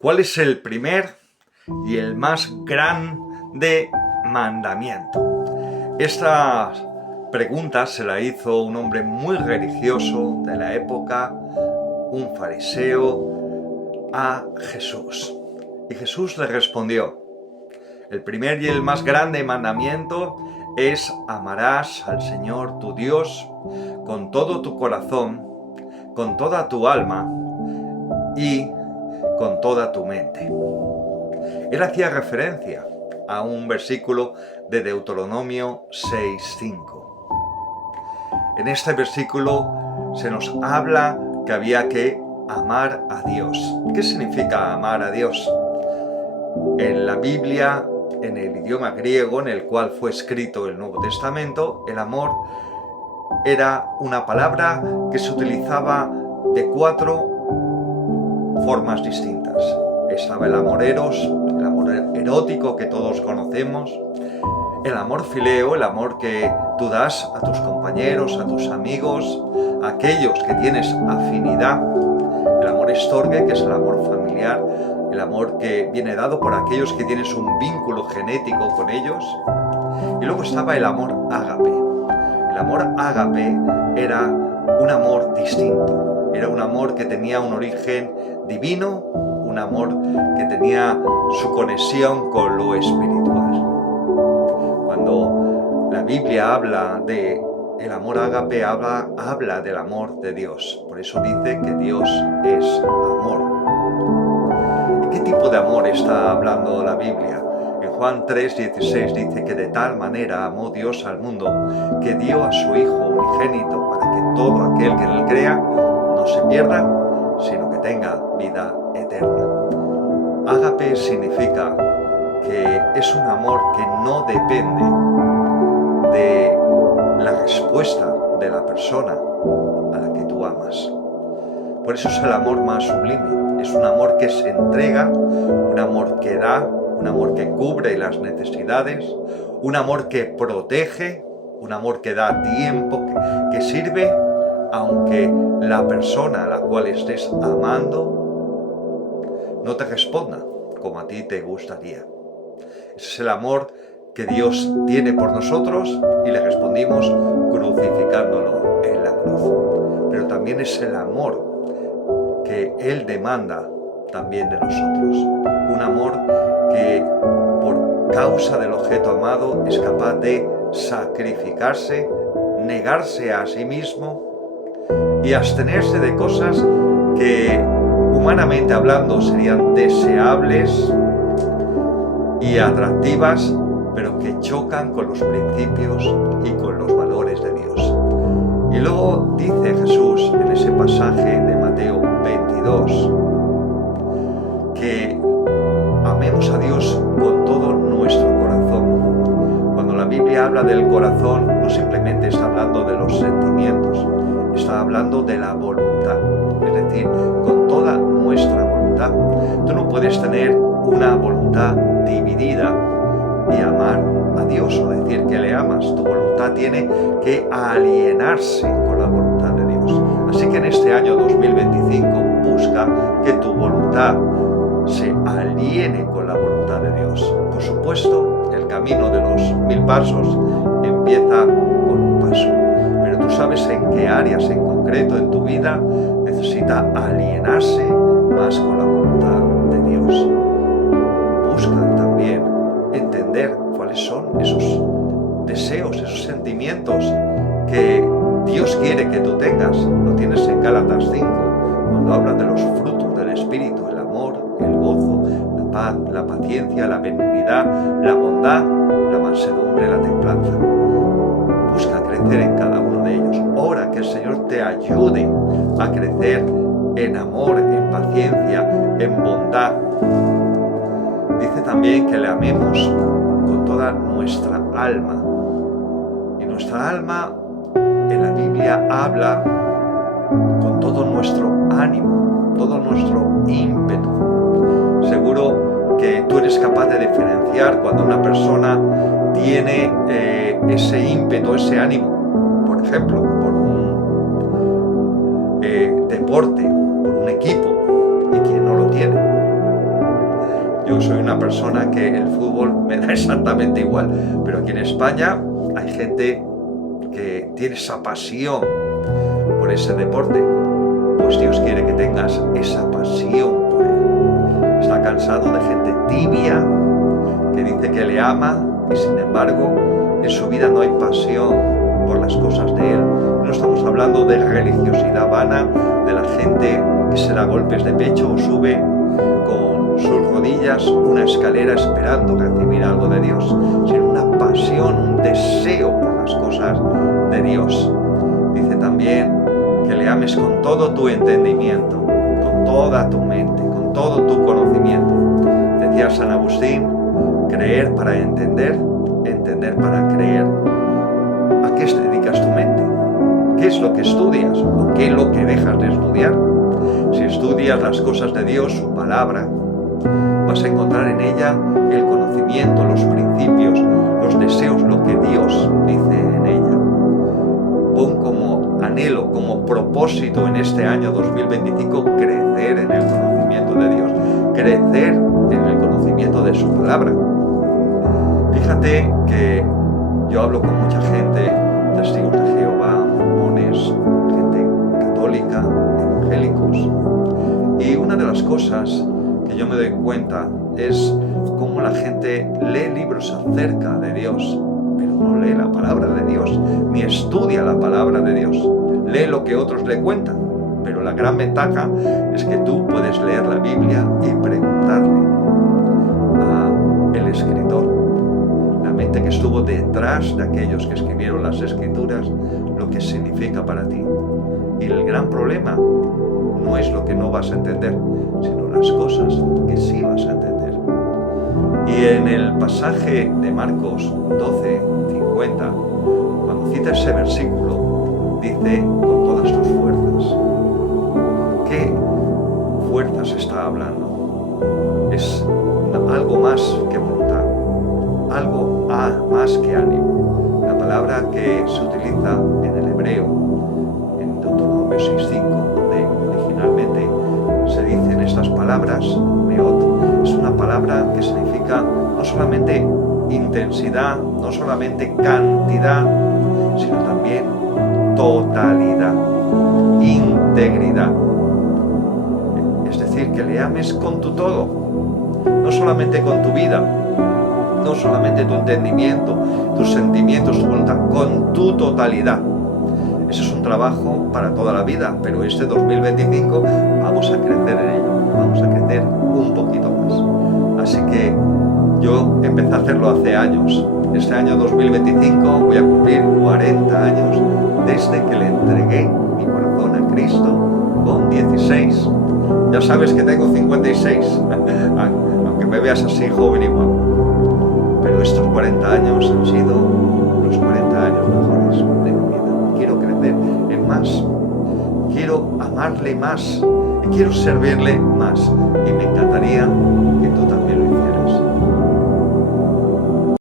¿Cuál es el primer y el más grande mandamiento? Esta pregunta se la hizo un hombre muy religioso de la época, un fariseo, a Jesús. Y Jesús le respondió: el primer y el más grande mandamiento es: amarás al Señor tu Dios con todo tu corazón, con toda tu alma y con toda tu mente. Él hacía referencia a un versículo de Deuteronomio 6:5. En este versículo se nos habla que había que amar a Dios. ¿Qué significa amar a Dios? En la Biblia, en el idioma griego en el cual fue escrito el Nuevo Testamento, el amor era una palabra que se utilizaba de 4 formas distintas. Estaba el amor eros, el amor erótico que todos conocemos, el amor fileo, el amor que tú das a tus compañeros, a tus amigos, a aquellos que tienes afinidad, el amor estorge, que es el amor familiar, el amor que viene dado por aquellos que tienes un vínculo genético con ellos, y luego estaba el amor ágape. El amor ágape era un amor distinto, era un amor que tenía un origen divino, un amor que tenía su conexión con lo espiritual. Cuando la Biblia habla de el amor ágape, habla del amor de Dios. Por eso dice que Dios es amor. ¿Y qué tipo de amor está hablando la Biblia? En Juan 3:16 dice que de tal manera amó Dios al mundo que dio a su Hijo unigénito para que todo aquel que en él crea no se pierda, sino que tenga vida eterna. Ágape significa que es un amor que no depende de la respuesta de la persona a la que tú amas. Por eso es el amor más sublime. Es un amor que se entrega, un amor que da, un amor que cubre las necesidades, un amor que protege, un amor que da tiempo, que sirve, aunque la persona a la cual estés amando no te responda como a ti te gustaría. Ese es el amor que Dios tiene por nosotros y le respondimos crucificándolo en la cruz. Pero también es el amor que Él demanda también de nosotros. Un amor que por causa del objeto amado es capaz de sacrificarse, negarse a sí mismo y abstenerse de cosas que humanamente hablando serían deseables y atractivas, pero que chocan con los principios y con los valores de Dios. Y luego dice Jesús en ese pasaje de Mateo 22 que amemos a Dios con todo nuestro corazón. Cuando la Biblia habla del corazón, no simplemente está hablando de los sentimientos, está hablando de la voluntad, es decir, con toda nuestra voluntad. Tú no puedes tener una voluntad dividida y amar a Dios o decir que le amas. Tu voluntad tiene que alienarse con la voluntad de Dios. Así que en este año 2025 busca que tu voluntad se aliene con la voluntad de Dios. Por supuesto, el camino de los 1000 pasos empieza con un paso, pero tú sabes en qué áreas en concreto en tu vida necesita alienarse más con la voluntad de Dios. Busca también entender cuáles son esos deseos, esos sentimientos que Dios quiere que tú tengas. Lo tienes en Gálatas 5, cuando habla de los frutos del Espíritu: el amor, el gozo, la paz, la paciencia, la benignidad, la bondad, la mansedumbre, la templanza. Busca crecer en cada uno de ellos. Ora que el Señor te ayude a crecer en amor, en paciencia, en bondad. Dice también que le amemos con toda nuestra alma. Y nuestra alma en la Biblia habla con todo nuestro ánimo, todo nuestro ímpetu. Seguro que tú eres capaz de diferenciar cuando una persona tiene ese ímpetu, ese ánimo, por ejemplo, por un deporte, por un equipo, y quien no lo tiene. Yo soy una persona que el fútbol me da exactamente igual, pero aquí en España hay gente que tiene esa pasión por ese deporte. Pues Dios quiere que tengas esa pasión por él. Está cansado de gente tibia que dice que le ama y sin embargo en su vida no hay pasión por las cosas de él. No estamos hablando de religiosidad vana, de la gente que se da golpes de pecho o sube con sus rodillas una escalera esperando recibir algo de Dios, sino una pasión, un deseo por las cosas de Dios. Dice también que le ames con todo tu entendimiento, con toda tu mente, con todo tu conocimiento. Decía San Agustín, creer para entender, entender para creer. ¿A qué dedicas tu mente? ¿Qué es lo que estudias o qué es lo que dejas de estudiar? Si estudias las cosas de Dios, su palabra, vas a encontrar en ella el conocimiento, los principios, los deseos, lo que Dios dice en ella. Pon como anhelo, como propósito en este año 2025 crecer en el conocimiento de Dios, crecer en el conocimiento de su palabra. Fíjate que yo hablo con mucha gente, testigos de Jehová, mormones, gente católica, evangélicos, y una de las cosas que yo me doy cuenta es cómo la gente lee libros acerca de Dios, pero no lee la palabra de Dios, ni estudia la palabra de Dios. Lee lo que otros le cuentan, pero la gran ventaja es que tú puedes leer la Biblia y preguntarle al escritor, la mente que estuvo detrás de aquellos que escribieron las Escrituras, lo que significa para ti. Y el gran problema no es lo que no vas a entender, sino las cosas que sí vas a entender. Y en el pasaje de Marcos 12:50, cuando cita ese versículo, dice con todas tus fuerzas. ¿Qué fuerzas está hablando? Es algo más que voluntad, algo más que ánimo. La palabra que se utiliza en el hebreo, en Deuteronomio 6:5, donde originalmente se dicen estas palabras, meot, es una palabra que significa no solamente intensidad, no solamente cantidad, sino también totalidad, integridad. Es decir, que le ames con tu todo, no solamente con tu vida, no solamente tu entendimiento, tus sentimientos, tu voluntad, con tu totalidad. Ese es un trabajo para toda la vida, pero este 2025 vamos a crecer en ello, vamos a crecer un poquito más. Así que yo empecé a hacerlo hace años. Este año 2025 voy a cumplir 40 años desde que le entregué mi corazón a Cristo con 16. Ya sabes que tengo 56, aunque me veas así joven y guapo. Pero estos 40 años han sido los 40 años mejores de mi vida. Quiero crecer en más, quiero amarle más y quiero servirle más. Y me encantaría que tú también